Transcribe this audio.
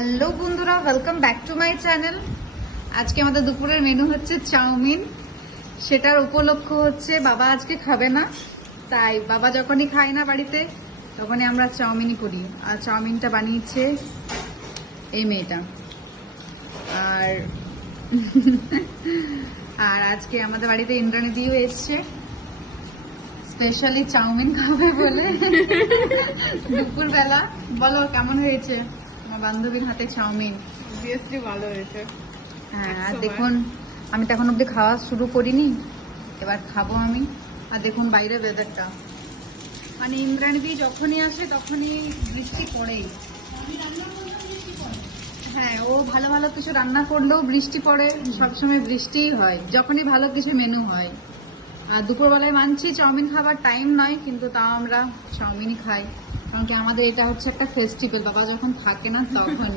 Hello বন্ধুরা, welcome back to my channel. আজকে আমাদের দুপুরের মেনু হচ্ছে চাউমিন। সেটার উপলক্ষ হচ্ছে বাবা আজকে খাবে না, তাই বাবা যখনই খায় না বাড়িতে তখনই আমরা চাউমিনই করি। আর চাউমিনটা বানিয়েছে এই মেয়েটা। আর আর আজকে আমাদের বাড়িতে ইন্দ্রাণী দিও এসছে স্পেশালি চাউমিন খাবে বলে। দুপুরবেলা বলো কেমন হয়েছে আমার বান্ধবীর হাতে চাউমিন? অবভিয়াসলি ভালো হয়েছে। হ্যাঁ, আর দেখুন আমি তো এখন অব্দি খাওয়া শুরু করিনি, এবার খাবো আমি। আর দেখুন বাইরে ওয়েদারটা, মানে ইন্দ্রাণী দি যখনই আসে তখনই বৃষ্টি পড়েই। হ্যাঁ, ও ভালো ভালো কিছু রান্না করলেও বৃষ্টি পড়ে, সবসময় বৃষ্টিই হয় যখনই ভালো কিছু মেনু হয়। আর দুপুরবেলায় মানছি চাউমিন খাবার টাইম নয়, কিন্তু তাও আমরা চাউমিনই খাই, কারণ কি আমাদের এটা হচ্ছে একটা ফেস্টিভ্যাল। বাবা যখন থাকে না তখন